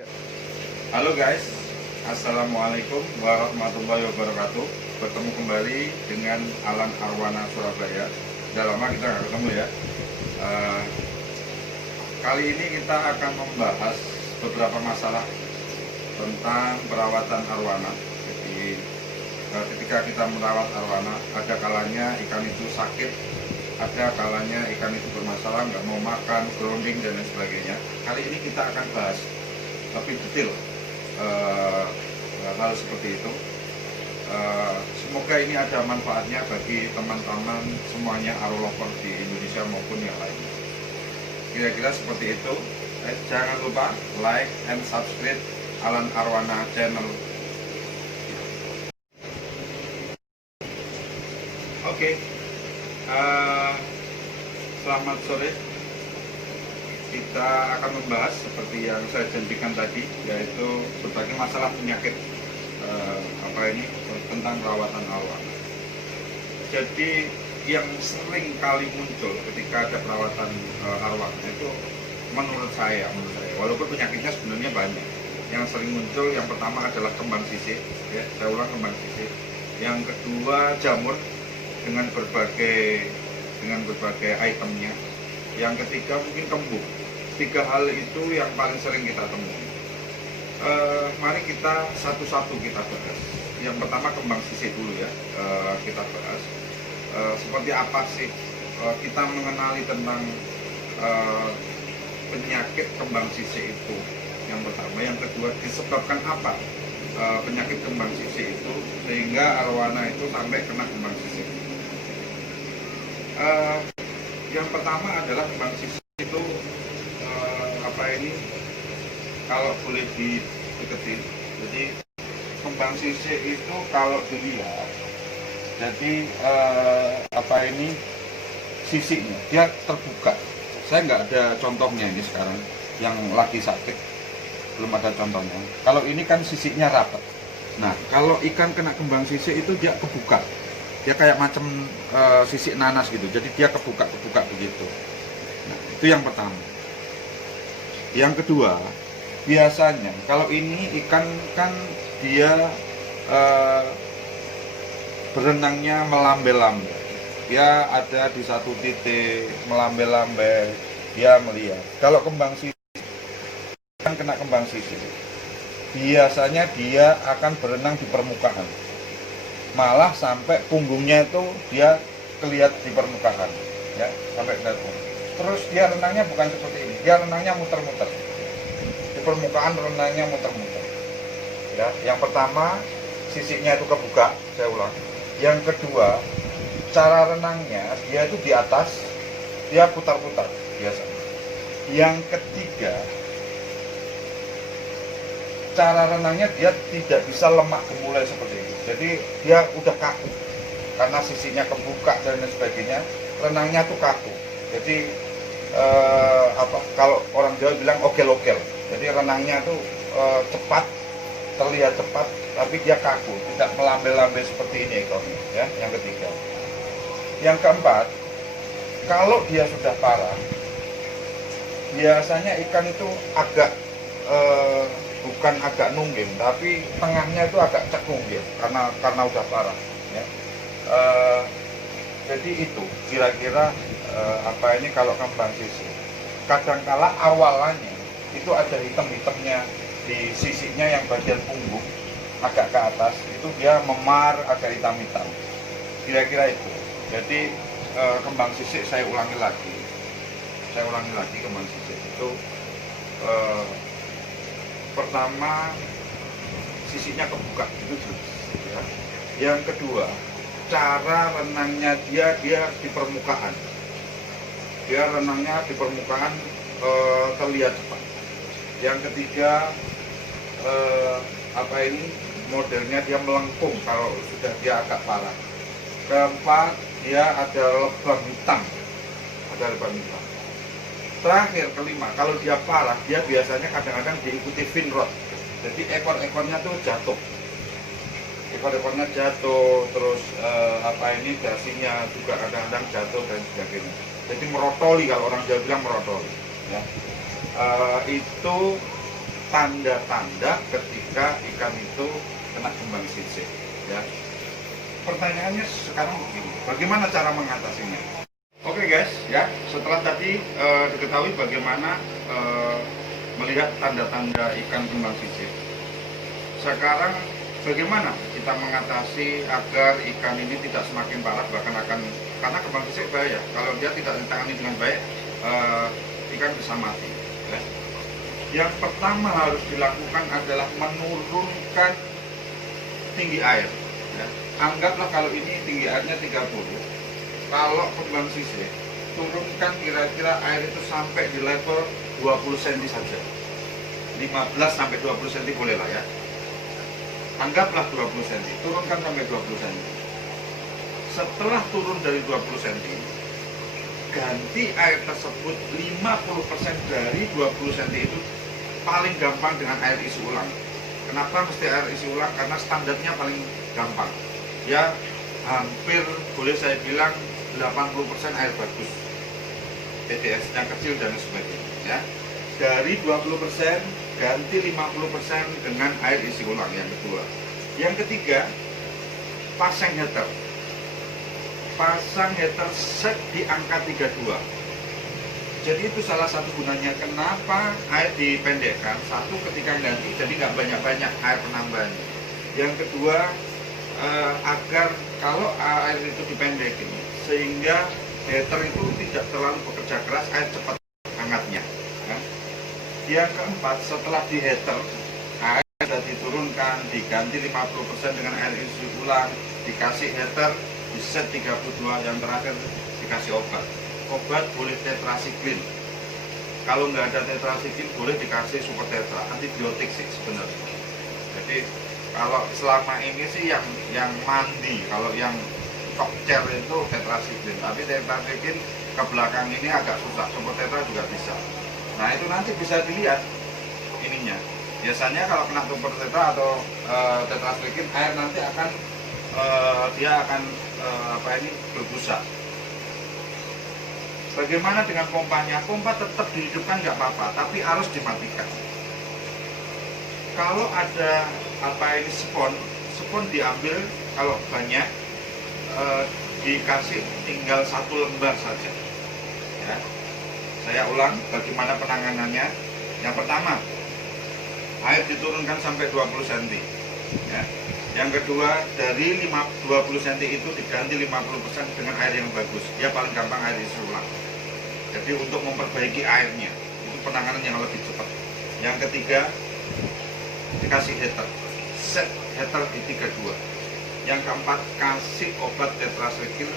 Halo guys, Assalamualaikum warahmatullahi wabarakatuh. Bertemu kembali dengan Alan Arwana Surabaya. Udah lama kita nggak ketemu ya. Kali ini kita akan membahas beberapa masalah tentang perawatan arwana. Jadi ketika kita merawat arwana, ada kalanya ikan itu sakit, ada kalanya ikan itu bermasalah, nggak mau makan, grounding dan lain sebagainya. Kali ini kita akan bahas lebih detail hal seperti itu. Semoga ini ada manfaatnya bagi teman-teman semuanya arolover di Indonesia maupun yang lainnya. Kira-kira seperti itu. Jangan lupa like and subscribe Alan Arwana channel. Oke. Selamat sore. Kita akan membahas seperti yang saya janjikan tadi, yaitu berbagai masalah penyakit tentang perawatan arwana. Jadi yang sering kali muncul ketika ada perawatan arwana itu menurut saya, walaupun penyakitnya sebenarnya banyak, yang sering muncul yang pertama adalah kembang sisik, ya, saya ulang, kembang sisik. Yang kedua jamur dengan berbagai itemnya. Yang ketiga mungkin kembung. 3 hal itu yang paling sering kita temui. Mari kita satu-satu kita bahas. Yang pertama kembang sisik dulu ya, kita bahas. Seperti apa sih kita mengenali tentang penyakit kembang sisik itu? Yang pertama. Yang kedua, disebabkan apa penyakit kembang sisik itu sehingga arwana itu sampai kena kembang sisik? Yang pertama adalah kembang sisik itu kalau boleh dideketin. Jadi kembang sisik itu kalau dilihat, jadi sisiknya dia terbuka. Saya nggak ada contohnya ini sekarang yang lagi sakit, belum ada contohnya. Kalau ini kan sisiknya rapat. Nah, kalau ikan kena kembang sisik itu dia kebuka. Dia kayak macam sisik nanas gitu. Jadi dia kebuka begitu. Nah, itu yang pertama. Yang kedua, biasanya kalau ini ikan kan dia berenangnya melambai-lambai. Dia ada di satu titik melambai-lambai, dia melihat. Kalau kembang sisik, ikan kena kembang sisik, biasanya dia akan berenang di permukaan. Malah sampai punggungnya itu dia kelihatan di permukaan, ya, sampai ke dalam. Terus dia renangnya bukan seperti ini, dia renangnya muter-muter di permukaan, renangnya muter-muter. Ya, yang pertama sisiknya itu kebuka, saya ulang. Yang kedua, cara renangnya dia itu di atas, dia putar-putar biasanya. Yang ketiga, cara renangnya dia tidak bisa lemak gemulai seperti itu. Jadi dia udah kaku karena sisinya kebuka dan lain sebagainya. Renangnya tuh kaku. Jadi kalau orang Jawa bilang okel-okel. Jadi renangnya tuh cepat, terlihat cepat, tapi dia kaku, tidak melambai-lambai seperti ini ekornya. Ya, yang ketiga. Yang keempat, kalau dia sudah parah, biasanya ikan itu agak bukan agak nungging, tapi tengahnya itu agak cekung ya, karena udah parah. Ya. Jadi itu kira-kira kalau kembang sisik. Kadangkala awalnya itu ada hitam-hitamnya di sisiknya yang bagian punggung agak ke atas, itu dia memar agak hitam-hitam. Kira-kira itu. Jadi kembang sisik saya ulangi lagi kembang sisik itu pertama sisiknya kebuka itu jelas. Ya. Yang kedua, cara renangnya dia di permukaan. Dia renangnya di permukaan terlihat cepat. Yang ketiga, modelnya dia melengkung kalau sudah dia agak parah. Keempat, dia ada lebam hitam. Terakhir, kelima, kalau dia parah, dia biasanya kadang-kadang diikuti fin rot. Jadi ekor-ekornya tuh jatuh. Ekor-ekornya jatuh, terus dasinya juga kadang-kadang jatuh dan sebagainya. Jadi merotoli, kalau orang Jawa bilang merotoli. Ya. Itu tanda-tanda ketika ikan itu kena kembang sisik, ya. Pertanyaannya sekarang begini, bagaimana cara mengatasinya? Oke guys, ya, setelah tadi diketahui bagaimana melihat tanda-tanda ikan kembang sisik, sekarang bagaimana kita mengatasi agar ikan ini tidak semakin parah, bahkan akan, karena kembang sisik bahaya, kalau dia tidak ditangani dengan baik, ikan bisa mati, ya. Yang pertama harus dilakukan adalah menurunkan tinggi air, ya. Anggaplah kalau ini tinggi airnya 30, kalau kembang sisik turunkan kira-kira air itu sampai di level 20 cm saja, 15 sampai 20 cm boleh lah, ya. Anggaplah 20 cm, turunkan sampai 20 cm. Setelah turun dari 20 cm, ganti air tersebut 50% dari 20 cm itu paling gampang dengan air isi ulang. Kenapa mesti air isi ulang? Karena standarnya paling gampang. Ya, hampir boleh saya bilang 80% air bagus. TDS-nya kecil dan sebagainya, ya. Dari 20% ganti 50% dengan air isi ulang yang kedua. Yang ketiga, pasang heater. Pasang heater set di angka 32. Jadi itu salah satu gunanya kenapa air dipendekkan. Satu, ketika ganti jadi nggak banyak-banyak air penambahannya. Yang kedua, agar kalau air itu dipendekin sehingga heater itu tidak terlalu bekerja keras, air cepat hangatnya, ya. Yang keempat, setelah di heater air sudah diturunkan, diganti 50% dengan air isi ulang, dikasih heater, di set 32, yang terakhir dikasih obat. Obat boleh tetrasiklin. Kalau nggak ada tetrasiklin boleh dikasih super tetra, antibiotik sih sebenarnya. Jadi kalau selama ini sih yang mandi, kalau yang tokcer itu tetrasiklin, tapi tetrasiklin ke belakang ini agak susah, super tetra juga bisa. Nah itu nanti bisa dilihat ininya. Biasanya kalau kena super tetra atau tetrasiklin, air nanti akan dia akan berbusa. Bagaimana dengan pompanya? Pompa tetap dihidupkan nggak apa-apa, tapi harus dimatikan. Kalau ada spon diambil, kalau banyak dikasih tinggal 1 lembar saja, ya. Saya ulang bagaimana penanganannya. Yang pertama, air diturunkan sampai 20 cm, ya. Yang kedua, dari 20 cm itu diganti 50% dengan air yang bagus. Dia paling gampang air isi ulang. Jadi untuk memperbaiki airnya, itu penanganan yang lebih cepat. Yang ketiga, dikasih heater, set heater di 32. Yang keempat, kasih obat tetrasiklin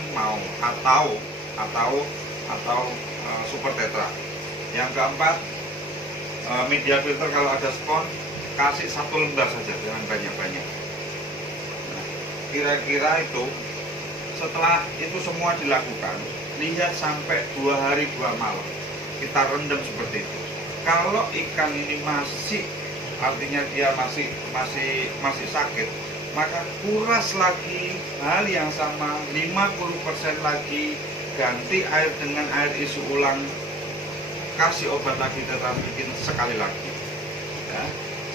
atau super tetra. Yang keempat, media filter kalau ada spon, kasih 1 lembar saja, jangan banyak-banyak. Nah, kira-kira itu setelah itu semua dilakukan, lihat sampai 2 hari 2 malam kita rendam seperti itu. Kalau ikan ini masih, artinya dia masih sakit, maka kuras lagi hal yang sama, 50% lagi, ganti air dengan air isi ulang, kasih obat lagi tetrasiklin sekali lagi, ya.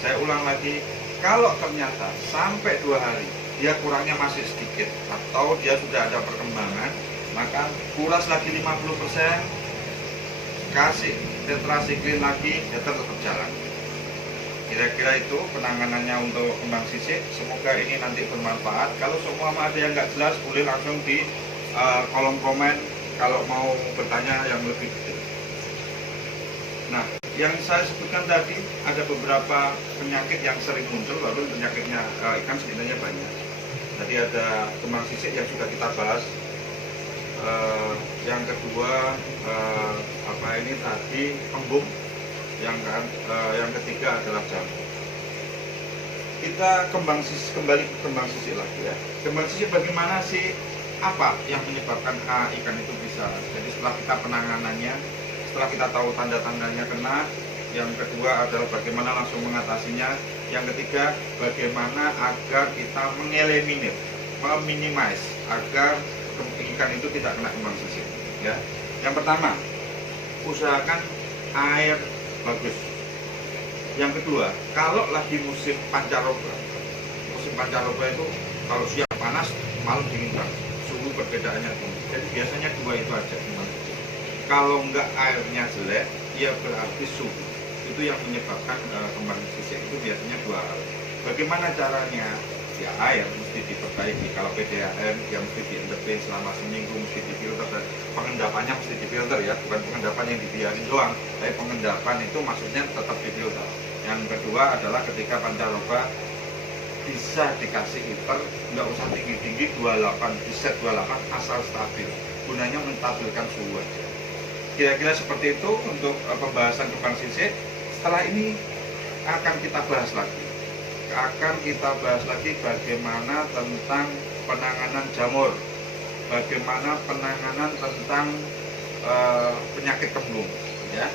Saya ulang lagi, kalau ternyata sampai 2 hari dia kurangnya masih sedikit atau dia sudah ada perkembangan, maka kuras lagi 50%, kasih tetrasiklin lagi, heater tetap jalan. Kira-kira itu penanganannya untuk kembang sisik. Semoga ini nanti bermanfaat. Kalau semua ada yang nggak jelas, boleh langsung di kolom komen kalau mau bertanya yang lebih detail. Nah, yang saya sebutkan tadi ada beberapa penyakit yang sering muncul, walaupun penyakitnya ikan sebenarnya banyak. Tadi ada kembang sisik yang sudah kita bahas. Yang kedua tadi embung. Yang ketiga adalah jamur. Kita kembali ke kembang sisik lagi, ya. Kembang sisik bagaimana sih? Apa yang menyebabkan ikan itu bisa? Jadi setelah kita penanganannya, setelah kita tahu tanda-tandanya kena, yang kedua adalah bagaimana langsung mengatasinya. Yang ketiga, bagaimana agar kita mengeliminir, meminimais agar ikan itu tidak kena kembang sisik, ya. Yang pertama, usahakan air bagus. Yang kedua, kalau lagi musim pancaroba itu kalau siang panas, malam dingin banget, suhu perbedaannya tinggi. Jadi biasanya dua itu aja. Kalau enggak airnya jelek, ya berarti suhu. Itu yang menyebabkan kembang sisik itu biasanya dua hal. Bagaimana caranya? Ya air mesti diperbaiki. Kalau PDAM ya mesti diintervin selama seminggu, mesti difilter, dan pengendapannya mesti difilter ya, bukan pengendapan yang dibiarin doang, tapi pengendapan itu maksudnya tetap difilter. Yang kedua adalah ketika pancaroba bisa dikasih heater, nggak usah tinggi-tinggi, 28, di set 28 asal stabil, gunanya menstabilkan suhu aja. Kira-kira seperti itu untuk pembahasan kembang sisik. Setelah ini akan kita bahas lagi bagaimana tentang penanganan jamur, bagaimana penanganan tentang penyakit kembung ya.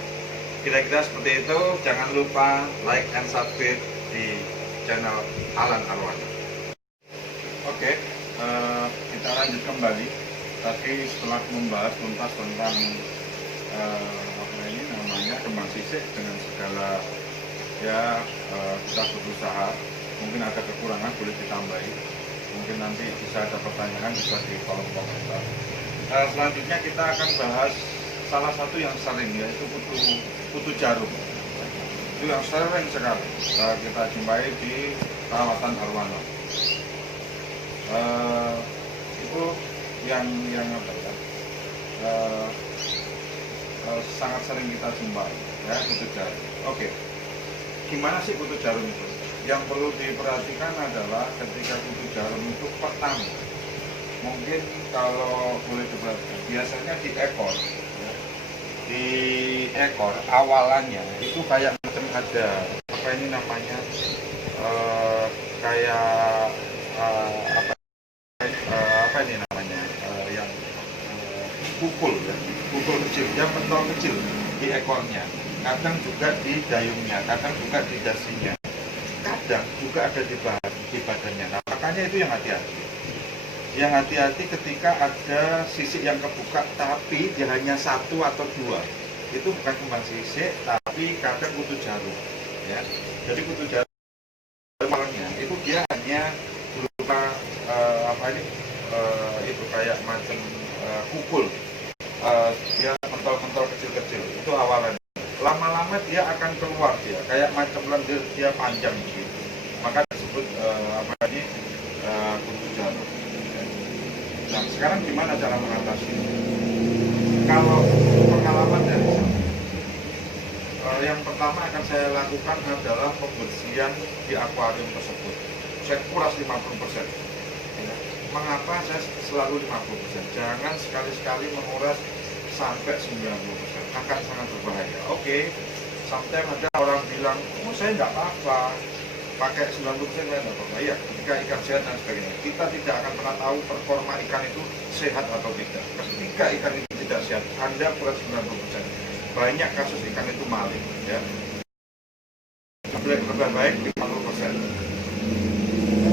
Kira-kira seperti itu. Jangan lupa like and subscribe di channel Alan Arwana. Oke, kita lanjut kembali. Tadi setelah membahas tuntas tentang apa ini namanya kembang sisik dengan segala ya, kita berusaha. Mungkin ada kekurangan, boleh ditambahi. Mungkin nanti bisa ada pertanyaan, bisa di kolom komentar. Selanjutnya kita akan bahas salah satu yang sering, yaitu kutu jarum. Itu yang sering sekali kita jumpai di perawatan Arwana. Itu yang apa ya, sangat sering kita jumpai ya, kutu jarum. Oke, gimana sih kutu jarum itu? Yang perlu diperhatikan adalah ketika kutu jarum itu pertama, mungkin kalau boleh diperhatikan, biasanya di ekor awalannya itu kayak macam ada apa ini namanya, kayak apa ini namanya, yang kukul ya, kukul kecil, yang pentol kecil di ekornya, kadang juga di dayungnya, kadang juga di dasinya, kadang juga ada di badannya. Nah, makanya itu yang hati-hati. Yang hati-hati ketika ada sisik yang kebuka tapi dia hanya satu atau dua. Itu bukan kembang sisik, tapi kadang kutu jarum. Ya. Jadi kutu jarum itu dia hanya berupa apa ini, itu kayak macam kukul. Dia pentol-pentol kecil-kecil. Itu awalannya. Lama-lama dia akan keluar, dia kayak macam lendir, dia panjang gitu. Maka disebut apa ini, kutu jarum. Nah, sekarang gimana cara mengatasi? Kalau pengalaman dari saya, yang pertama akan saya lakukan adalah pembersihan di akuarium tersebut. Saya kuras 50%. Ya. Mengapa saya selalu 50%? Jangan sekali-sekali menguras sampai 90%. Akan sangat berbahaya. Oke, sometimes ada orang bilang, oh saya nggak apa-apa, pakai 90% saya nggak apa-apa. Iya, ketika ikan sehat dan sebagainya, kita tidak akan pernah tahu performa ikan itu sehat atau tidak. Ketika ikan itu tidak sehat, Anda kuras 90%. Banyak kasus ikan itu maling, ya. Lebih baik 50%.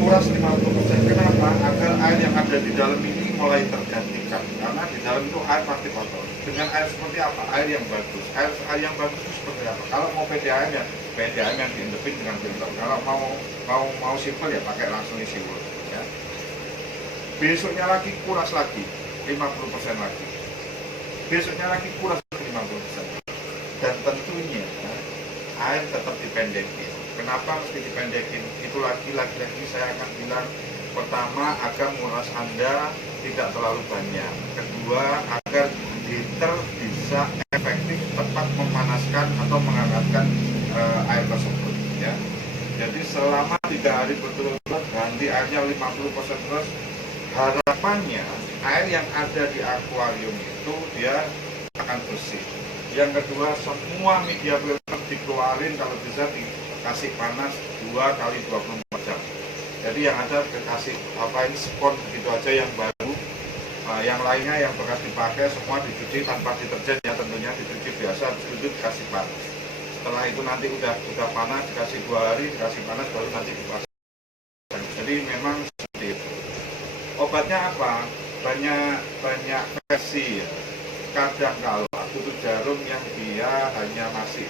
Kuras 50%. Kenapa? Agar air yang ada di dalam ini mulai tergantikan. Karena di dalam itu air pasti kotor. Dengan air seperti apa? Air yang bagus. Air yang bagus itu seperti apa? Kalau mau PDAM ya PDAM yang diintervin dengan filter. Kalau mau simple ya pakai langsung isi full. Ya. Besoknya lagi kuras lagi 50% lagi. Besoknya lagi kuras 50%. Dan tentunya air tetap dipendekin. Kenapa mesti dipendekin? Itu lagi saya akan bilang, pertama agar nguras Anda tidak terlalu banyak. Kedua, agar heater bisa efektif tepat memanaskan atau menghangatkan air tersebut ya. Jadi selama 3 hari berturut-turut ganti airnya 50% terus, harapannya air yang ada di akuarium itu dia akan bersih. Yang kedua, semua media filter dikeluarin, kalau bisa dikasih panas 2 kali 24 jam. Jadi yang ada dikasih apa ini spon gitu aja yang baru. Yang lainnya yang bekas dipakai semua dicuci tanpa deterjen ya, tentunya dicuci biasa, habis itu dikasih panas. Setelah itu nanti udah panas, dikasih 2 hari, dikasih panas, baru nanti dipasang. Jadi memang seperti itu. Obatnya apa? Banyak versi ya. Kadang kalau kutu jarum yang dia hanya masih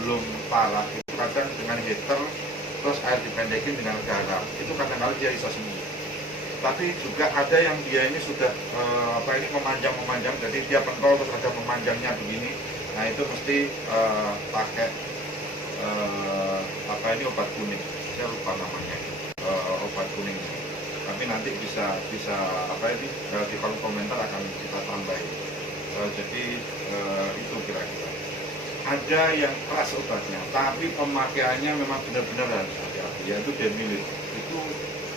belum pas, salah itu kadang dengan heater terus air dipendekin dengan garam, itu kadang-kadang dia bisa sembuh. Tapi juga ada yang dia ini sudah memanjang, jadi dia pentol terus ada memanjangnya begini. Nah itu mesti pakai obat kuning, saya lupa namanya, obat kuning. Tapi nanti bisa di kolom komentar akan kita tambahin. Jadi itu kira-kira. Ada yang keras obatnya, tapi pemakaiannya memang benar-benar harus hati-hati, yaitu Demilir. Itu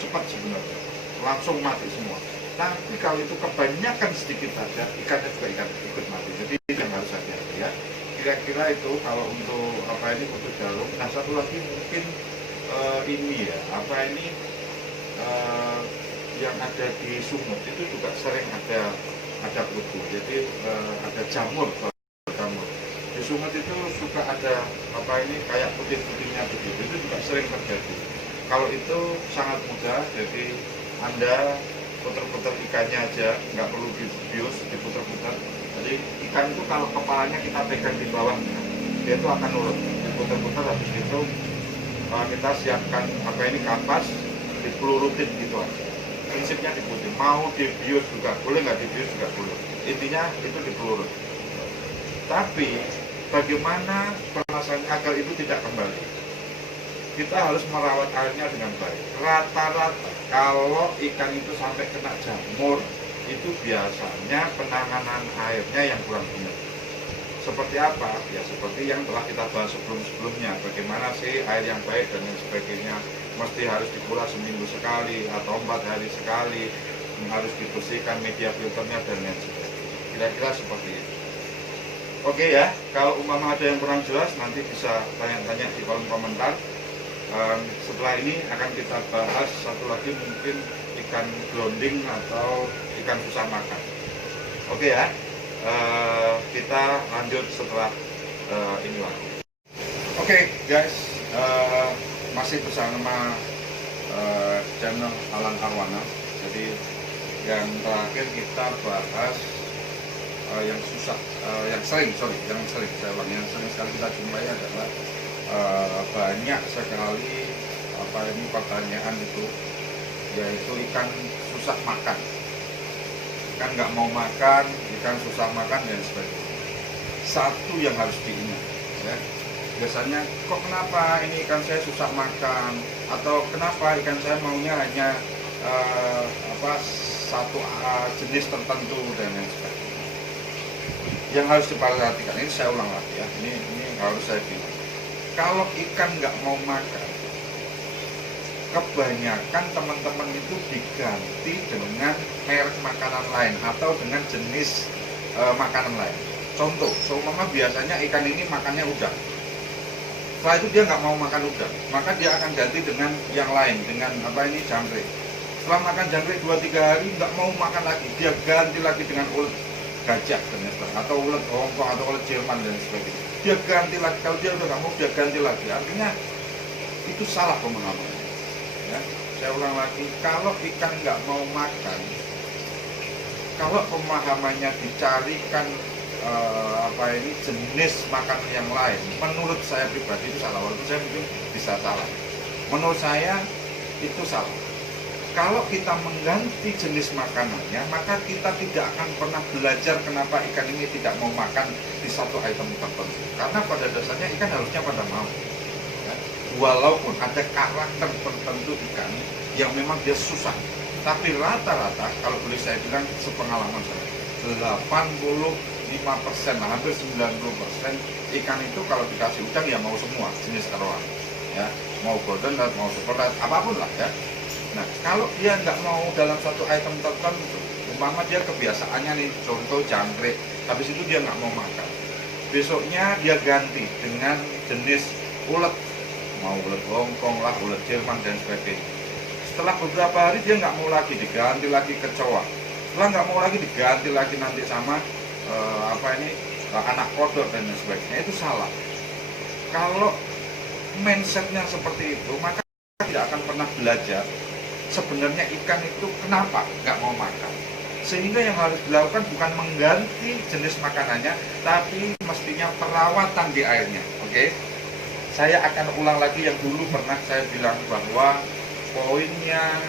cepat sebenarnya, langsung mati semua. Tapi kalau itu kebanyakan sedikit saja, ikannya juga ikut mati. Jadi yang harus hati-hati ya. Kira-kira itu kalau untuk kutu jarum. Nah satu lagi mungkin ini ya, yang ada di Sumut itu juga sering ada kutu. Jadi ada jamur. Di Sumut itu suka ada kayak putih-putihnya begitu, itu juga sering terjadi. Kalau itu sangat mudah, jadi Anda putar-putar ikannya aja, nggak perlu dibius, diputar-putar. Jadi ikan itu kalau kepalanya kita pegang di bawahnya, dia itu akan nurut. Diputar-putar, habis itu kita siapkan kapas, dipelurutin gitu aja. Prinsipnya diputar. Mau dibius juga boleh, nggak dibius juga boleh. Intinya itu dipelurut. Tapi bagaimana permasalahan agar itu tidak kembali? Kita harus merawat airnya dengan baik. Rata-rata kalau ikan itu sampai kena jamur, itu biasanya penanganan airnya yang kurang benar. Seperti apa? Ya seperti yang telah kita bahas sebelum-sebelumnya. Bagaimana sih air yang baik dan lain sebagainya. Mesti harus dikulas seminggu sekali atau 4 hari sekali. Harus dibersihkan media filternya dan lain sebagainya. Kira-kira seperti itu. Oke ya, kalau umpama ada yang kurang jelas nanti bisa tanya-tanya di kolom komentar. Setelah ini akan kita bahas satu lagi, mungkin ikan grounding atau ikan susah makan. Oke ya, kita lanjut setelah ini lagi. Oke guys, masih bersama channel Alan Arwana. Jadi yang terakhir kita bahas yang sering sekali kita jumpai adalah banyak sekali pertanyaan itu, yaitu ikan susah makan, ikan nggak mau makan, ikan susah makan dan sebagainya. Satu yang harus diingat ya, biasanya kok kenapa ini ikan saya susah makan, atau kenapa ikan saya maunya hanya satu jenis tertentu dan lain sebagainya. Yang harus diperhatikan, ini saya ulang lagi ya, ini harus saya bilang. Kalau ikan nggak mau makan, kebanyakan teman-teman itu diganti dengan merek makanan lain atau dengan jenis makanan lain. Contoh, seumpama biasanya ikan ini makannya udang. Setelah itu dia nggak mau makan udang, maka dia akan ganti dengan yang lain, dengan jangkrik. Setelah makan jangkrik 2-3 hari nggak mau makan lagi, dia ganti lagi dengan ulet gajah atau ulet Hongkong atau ulet Jerman dan sebagainya. Dia ganti lagi, kalau dia udah nggak mau dia ganti lagi. Artinya itu salah pemahamannya. Ya, saya ulang lagi, kalau ikan nggak mau makan, kalau pemahamannya dicarikan jenis makanan yang lain, menurut saya pribadi itu salah. Walaupun saya mungkin bisa salah, menurut saya itu salah. Kalau kita mengganti jenis makanannya, maka kita tidak akan pernah belajar kenapa ikan ini tidak mau makan di satu item tertentu. Karena pada dasarnya ikan harusnya pada mau. Ya. Walaupun ada karakter tertentu ikan yang memang dia susah. Tapi rata-rata, kalau boleh saya bilang sepengalaman saya, 85%, hampir 90% ikan itu kalau dikasih udang ya mau semua jenis arowana. Ya, mau golden rat, mau super rat, apapun lah ya. Nah, kalau dia nggak mau dalam satu item tertentu, umpama dia kebiasaannya nih, contoh jangkrik, habis itu dia nggak mau makan. Besoknya dia ganti dengan jenis ulet, mau ulet Hongkong lah, ulet Jerman dan sebagainya. Setelah beberapa hari dia nggak mau lagi, diganti lagi kecoa. Setelah nggak mau lagi, diganti lagi nanti sama anak kodok dan sebagainya. Itu salah. Kalau mindsetnya seperti itu, maka tidak akan pernah belajar sebenarnya ikan itu kenapa nggak mau makan. Sehingga yang harus dilakukan bukan mengganti jenis makanannya, tapi mestinya perawatan di airnya. Oke? Saya akan ulang lagi yang dulu pernah saya bilang bahwa poinnya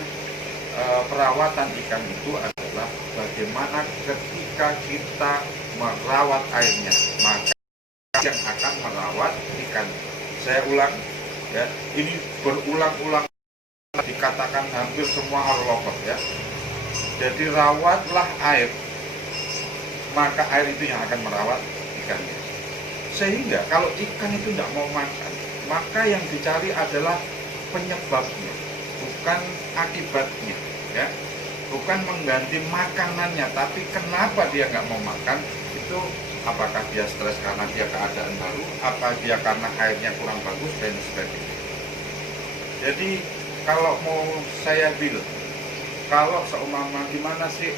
perawatan ikan itu adalah bagaimana ketika kita merawat airnya, maka yang akan merawat ikan. Saya ulang ya, ini berulang-ulang dikatakan hampir semua arlover ya. Jadi rawatlah air, maka air itu yang akan merawat ikannya. Sehingga kalau ikan itu tidak mau makan, maka yang dicari adalah penyebabnya, bukan akibatnya ya. Bukan mengganti makanannya, tapi kenapa dia nggak mau makan. Itu apakah dia stres karena dia keadaan baru, apa dia karena airnya kurang bagus dan sebagainya. Jadi kalau mau saya bilang, kalau seumpama gimana sih,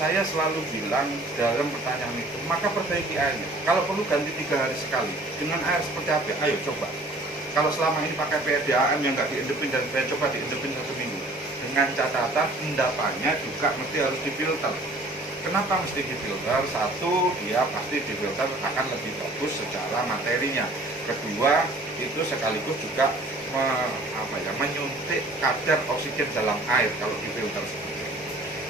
saya selalu bilang dalam pertanyaan itu, maka perbaiki airnya. Kalau perlu ganti 3 hari sekali. Dengan air seperti apa? Ayo coba. Kalau selama ini pakai PDAM yang nggak diendepin, dan saya coba diendepin 1 minggu. Dengan catatan endapannya juga mesti harus difilter. Kenapa mesti difilter? Satu, dia pasti difilter akan lebih bagus secara materinya. Kedua, itu sekaligus juga menyuntik kadar oksigen dalam air kalau difilter seperti itu.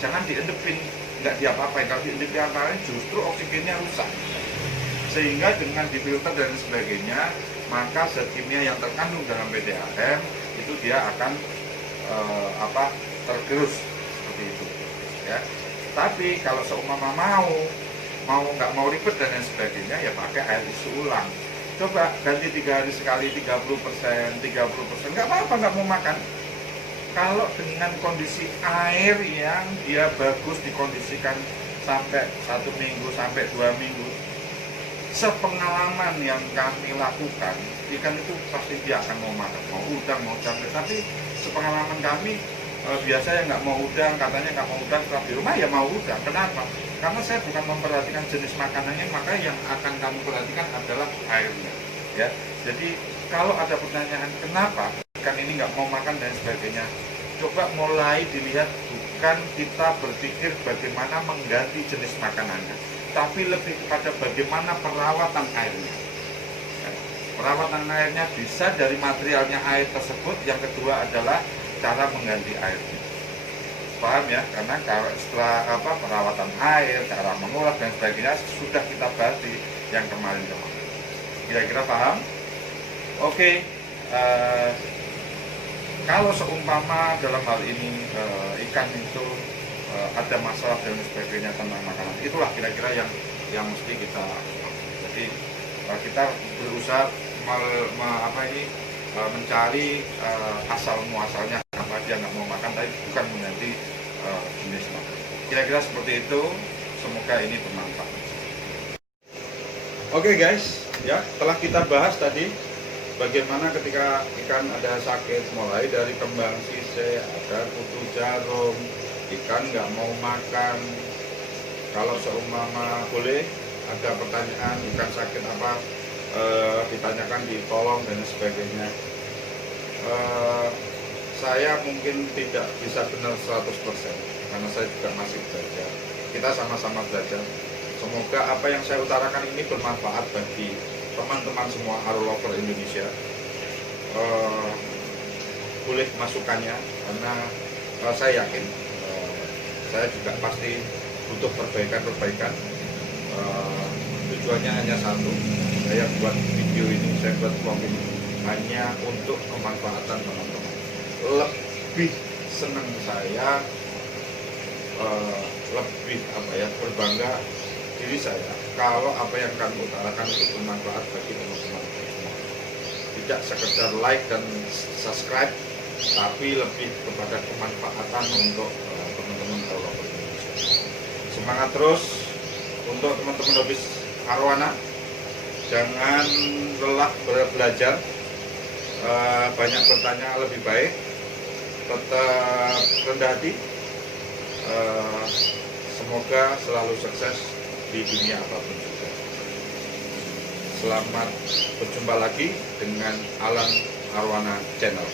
Jangan diendepin, nggak diapa-apain. Kalau diendepin justru oksigennya rusak. Sehingga dengan difilter dan sebagainya, maka zat kimia yang terkandung dalam PDAM itu dia akan tergerus seperti itu ya. Tapi kalau seumpama nggak mau ribet dan lain sebagainya, ya pakai air isi ulang. Coba ganti 3 hari sekali 30%, nggak apa-apa, nggak mau makan. Kalau dengan kondisi air yang dia bagus, dikondisikan sampai 1 minggu sampai 2 minggu, sepengalaman yang kami lakukan, ikan itu pasti dia akan mau makan, mau udang, mau jamur. Tapi sepengalaman kami, biasa yang nggak mau udang, katanya nggak mau udang, setelah di rumah ya mau udang. Kenapa? Karena saya bukan memperhatikan jenis makanannya, maka yang akan kami perhatikan adalah airnya ya. Jadi kalau ada pertanyaan kenapa ikan ini nggak mau makan dan sebagainya, coba mulai dilihat, bukan kita berpikir bagaimana mengganti jenis makanannya, tapi lebih kepada bagaimana perawatan airnya. Perawatan airnya bisa dari materialnya air tersebut. Yang kedua adalah cara mengganti airnya. Paham ya? Karena kalau setelah perawatan air, cara mengolah dan sebagainya sudah kita bahas di yang kemarin-kemarin. Kira-kira paham? Oke. Kalau seumpama dalam hal ini ikan itu ada masalah dan sebagainya tentang makanan, itulah kira-kira yang mesti kita. Jadi kita berusaha mencari asal muasalnya, kenapa dia nggak mau makan, tapi bukan mengganti jenis makan. Kira-kira seperti itu. Semoga ini bermanfaat. Oke guys, ya setelah kita bahas tadi bagaimana ketika ikan ada sakit, mulai dari kembang sisik, ada kutu jarum, ikan nggak mau makan. Kalau seumpama boleh ada pertanyaan ikan sakit apa, ditanyakan di kolom dan sebagainya. Saya mungkin tidak bisa benar 100% karena saya juga masih belajar. Kita sama-sama belajar. Semoga apa yang saya utarakan ini bermanfaat bagi teman-teman semua Arlover Indonesia. Boleh masukannya, karena saya yakin saya juga pasti butuh perbaikan. Tujuannya hanya satu, saya buat video ini, saya buat vlog ini hanya untuk kemanfaatan teman-teman. Lebih senang saya, lebih berbangga diri saya kalau apa yang kami utarakan itu bermanfaat bagi teman-teman semua. Tidak sekedar like dan subscribe, tapi lebih kepada kemanfaatan untuk teman-teman Arlover Indonesia. Semangat terus untuk teman-teman hobis arwana, jangan lelah belajar, banyak bertanya lebih baik, tetap rendah hati. Semoga selalu sukses di dunia apapun juga. Selamat berjumpa lagi dengan Alan Arwana Channel.